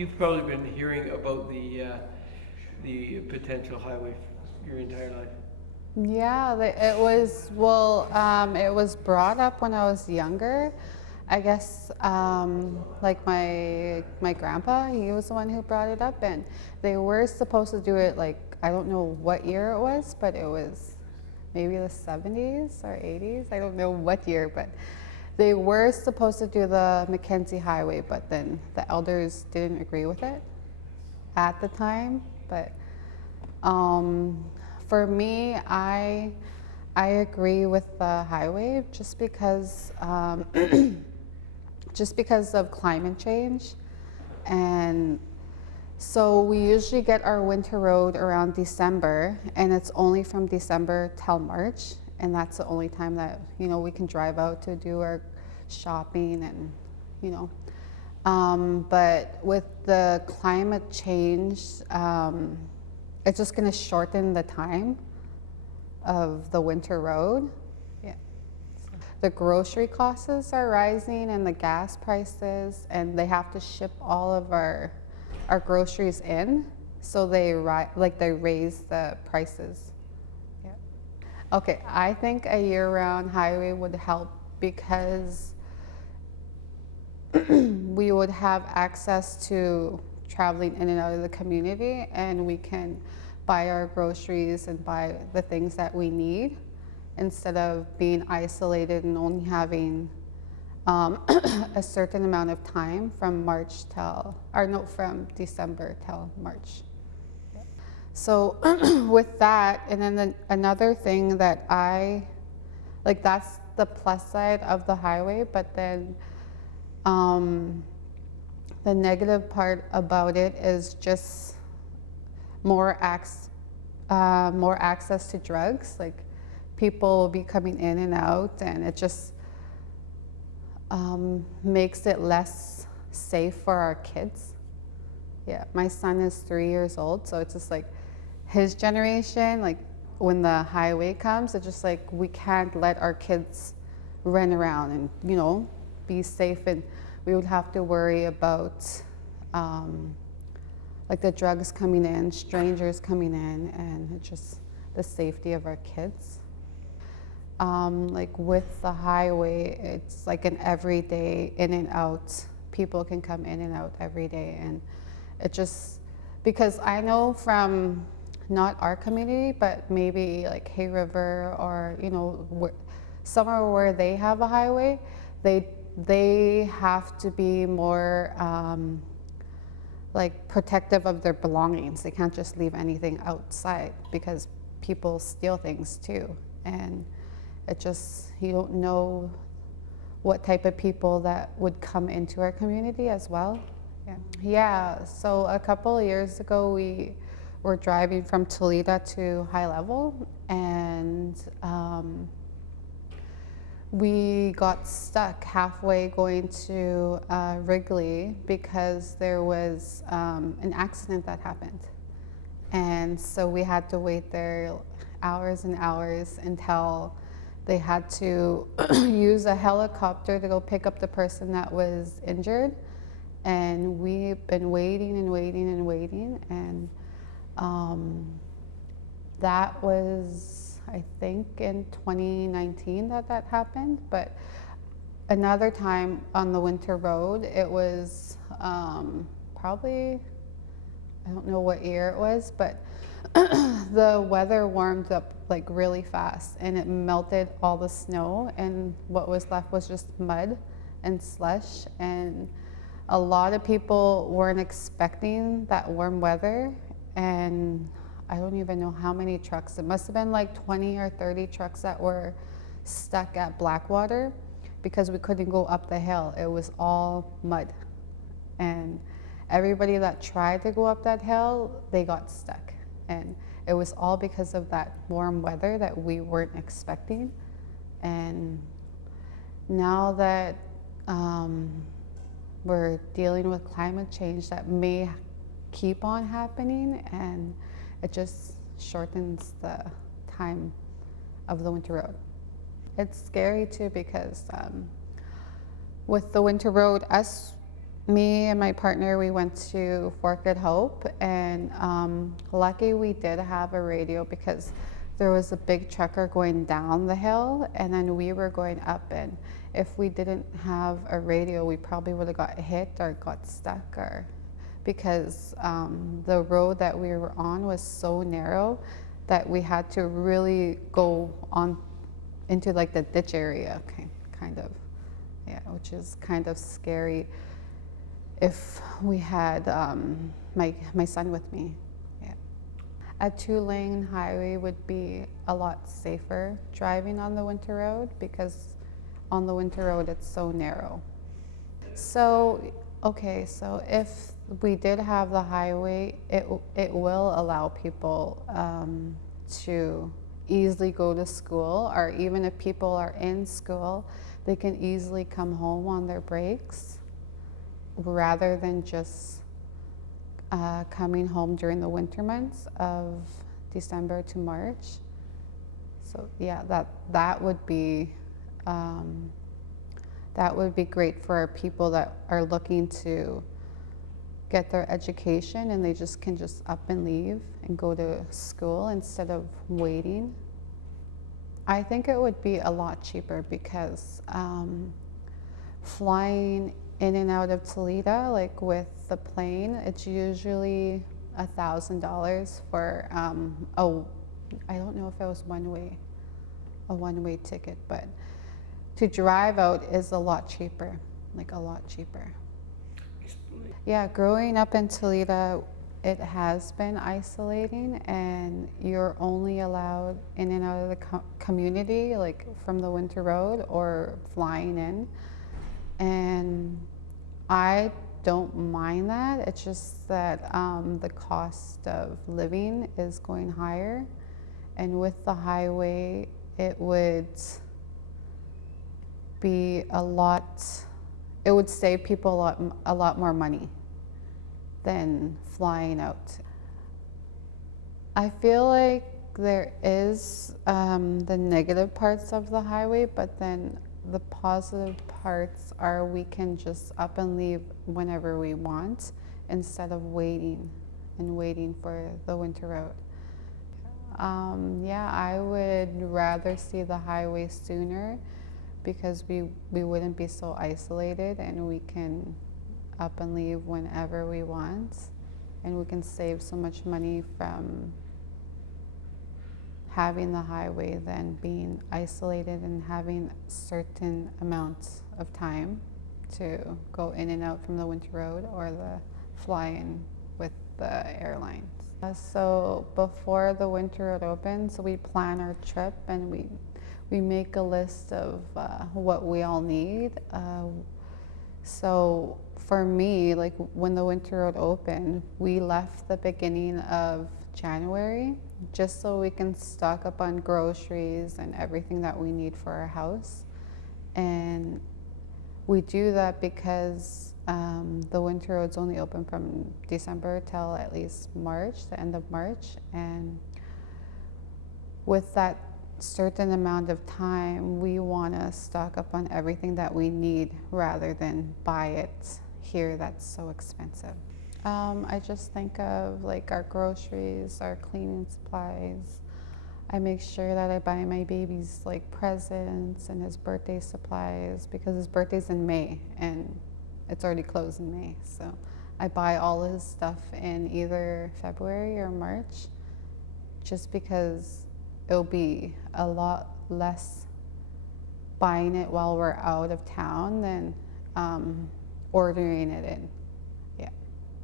You've probably been hearing about the potential highway your entire life. Yeah, it was brought up when I was younger. I guess like my grandpa, he was the one who brought it up, and they were supposed to do it like I don't know what year it was, but it was maybe the 70s or 80s. I don't know what year, but they were supposed to do the Mackenzie Highway, but then the elders didn't agree with it at the time. But for me, I agree with the highway just because just because of climate change. And so we usually get our winter road around December, and it's only from December till March, and that's the only time that we can drive out to do our shopping and but with the climate change, it's just going to shorten the time of the winter road. Yeah. The grocery costs are rising and the gas prices, and they have to ship all of our groceries in, so they raise the prices. Yeah. Okay, I think a year-round highway would help because we would have access to traveling in and out of the community, and we can buy our groceries and buy the things that we need instead of being isolated and only having a certain amount of time from from December till March. Yeah. So with that, and then another thing that that's the plus side of the highway, but then the negative part about it is just more access to drugs. Like, people will be coming in and out, and it just makes it less safe for our kids. Yeah, my son is 3 years old, so it's just like his generation, like when the highway comes, it's just like we can't let our kids run around and, be safe, and we would have to worry about like the drugs coming in, strangers coming in, and just the safety of our kids. Like with the highway, it's like an everyday in and out. People can come in and out every day, and it just, because I know from not our community, but maybe like Hay River or somewhere where they have a highway, they have to be more like protective of their belongings. They can't just leave anything outside because people steal things too, and it just, you don't know what type of people that would come into our community as well. Yeah, so a couple of years ago we were driving from Tulita to High Level, and we got stuck halfway going to Wrigley because there was an accident that happened. And so we had to wait there hours and hours until they had to use a helicopter to go pick up the person that was injured. And we've been waiting and waiting and waiting. And that was, I think, in 2019 that happened. But another time on the winter road, it was probably, I don't know what year it was, but the weather warmed up like really fast, and it melted all the snow, and what was left was just mud and slush. And a lot of people weren't expecting that warm weather, and I don't even know how many trucks. It must have been like 20 or 30 trucks that were stuck at Blackwater because we couldn't go up the hill. It was all mud. And everybody that tried to go up that hill, they got stuck. And it was all because of that warm weather that we weren't expecting. And now that we're dealing with climate change, that may keep on happening, and it just shortens the time of the winter road. It's scary too because with the winter road, us Me and my partner, we went to Fort Good Hope, and lucky we did have a radio because there was a big trucker going down the hill, and then we were going up. And if we didn't have a radio, we probably would have got hit or got stuck, or because the road that we were on was so narrow that we had to really go on into like the ditch area, kind of, yeah, which is kind of scary. If we had my son with me, yeah. A 2-lane highway would be a lot safer driving on the winter road because on the winter road it's so narrow. So, okay, so if we did have the highway, it will allow people to easily go to school, or even if people are in school, they can easily come home on their breaks, rather than just coming home during the winter months of December to March. So yeah, that would be great for people that are looking to get their education, and they just can just up and leave and go to school instead of waiting. I think it would be a lot cheaper because flying in and out of Tulita, like with the plane, it's usually $1,000 for I don't know if it was a one-way ticket, but to drive out is a lot cheaper, like a lot cheaper. Yeah, growing up in Tulita, it has been isolating, and you're only allowed in and out of the community, like from the winter road or flying in. And I don't mind that. It's just that the cost of living is going higher, and with the highway, it would be it would save people a lot more money than flying out. I feel like there is the negative parts of the highway, but then the positive parts are we can just up and leave whenever we want instead of waiting for the winter road. Yeah, I would rather see the highway sooner because we wouldn't be so isolated, and we can up and leave whenever we want, and we can save so much money from having the highway than being isolated and having certain amounts of time to go in and out from the winter road or the fly-in with the airlines. So before the winter road opens, we plan our trip, and we make a list of what we all need. So for me, like when the winter road opened, we left the beginning of January just so we can stock up on groceries and everything that we need for our house. And we do that because the winter road's only open from December till at least March, the end of March. And with that certain amount of time, we want to stock up on everything that we need rather than buy it here. That's so expensive. I just think of like our groceries, our cleaning supplies. I make sure that I buy my baby's like presents and his birthday supplies because his birthday's in May and it's already closed in May. So I buy all his stuff in either February or March just because it'll be a lot less buying it while we're out of town than ordering it in.